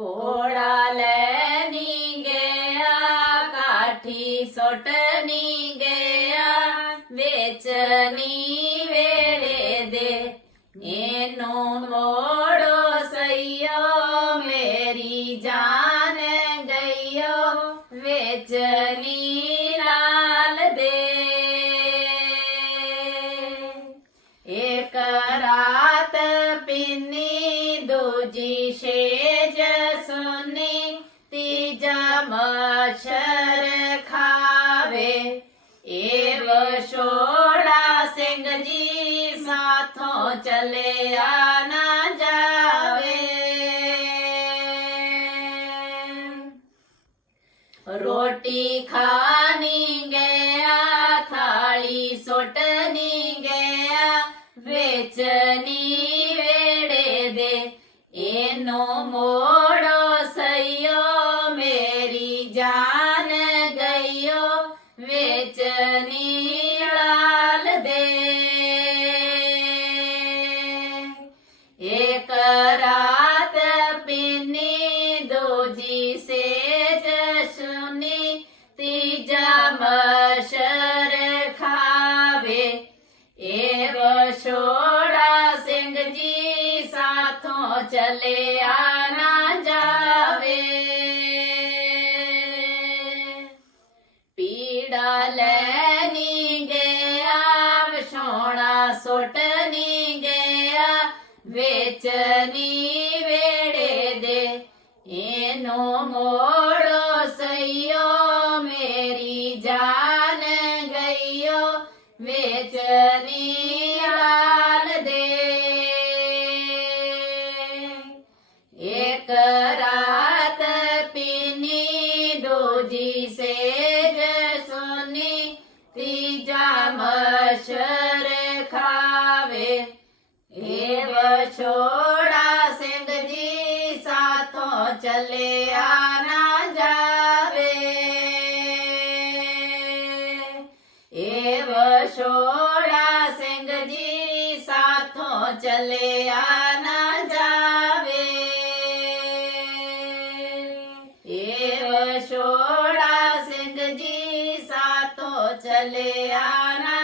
कोड़ा ले नी गया काठी सोट नी गया बेचनी वेड़े दे। मोड़ो सैयो जान गयो, बेचनी लाल दे। एक रात पिनी शर खावे। एव छोड़ा सिंह जी साथों चले आना जावे। रोटी खानी गया थाली सोटनी गया बेचनी वेड़े दे। एनो मोर વેચની લાલ દે. એક રાત પીની દોજી સે જશની ત્રીજા મશર ખાવે. એવો છોડા સિંગજી સાથો ચલે આ વેચની વેડે દે. એનો મોડો સૈયો મેરી જાન ગયો. વેચની લાલ દે. એક રાત પીની દોજી સેજ સુની. ત્રીજા મશ छोड़ा सिंध जी, साथों चले आना जावे। एव छोड़ा सिंह जी, साथों चले आना जावे। एव छोड़ा सिंह जी, साथों चले आना